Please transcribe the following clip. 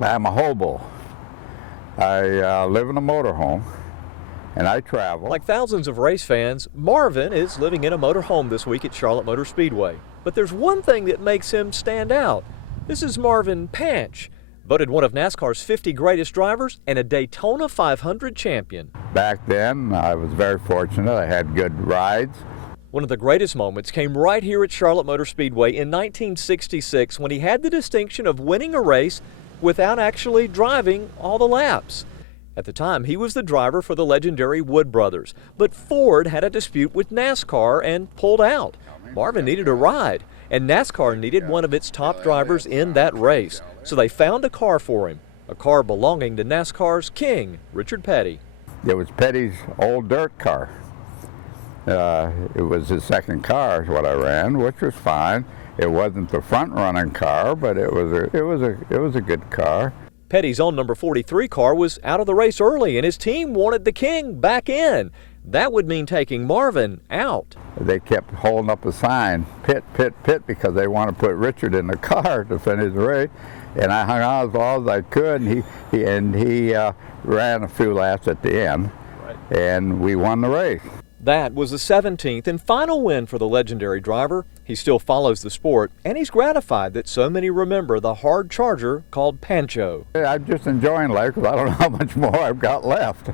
I'm a hobo. I live in a motorhome, and I travel. Like thousands of race fans, Marvin is living in a motorhome this week at Charlotte Motor Speedway. But there's one thing that makes him stand out. This is Marvin Panch, voted one of NASCAR's 50 greatest drivers and a Daytona 500 champion. Back then, I was very fortunate. I had good rides. One of the greatest moments came right here at Charlotte Motor Speedway in 1966 when he had the distinction of winning a race without actually driving all the laps. At the time, he was the driver for the legendary Wood brothers, but Ford had a dispute with NASCAR and pulled out. Marvin needed a ride, and NASCAR needed one of its top drivers in that race, so they found a car for him, a car belonging to NASCAR's king, Richard Petty. It was Petty's old dirt car. It was his second car is what I ran, which was fine. It wasn't the front-running car, but it was a good car. Petty's own number 43 car was out of the race early, and his team wanted the king back in. That would mean taking Marvin out. They kept holding up a sign, pit, pit, pit, because they wanted to put Richard in the car to finish the race. And I hung on as long as I could, and he ran a few laps at the end, and we won the race. That was the 17th and final win for the legendary driver. He still follows the sport, and he's gratified that so many remember the hard charger called Pancho. I'm just enjoying life because I don't know how much more I've got left.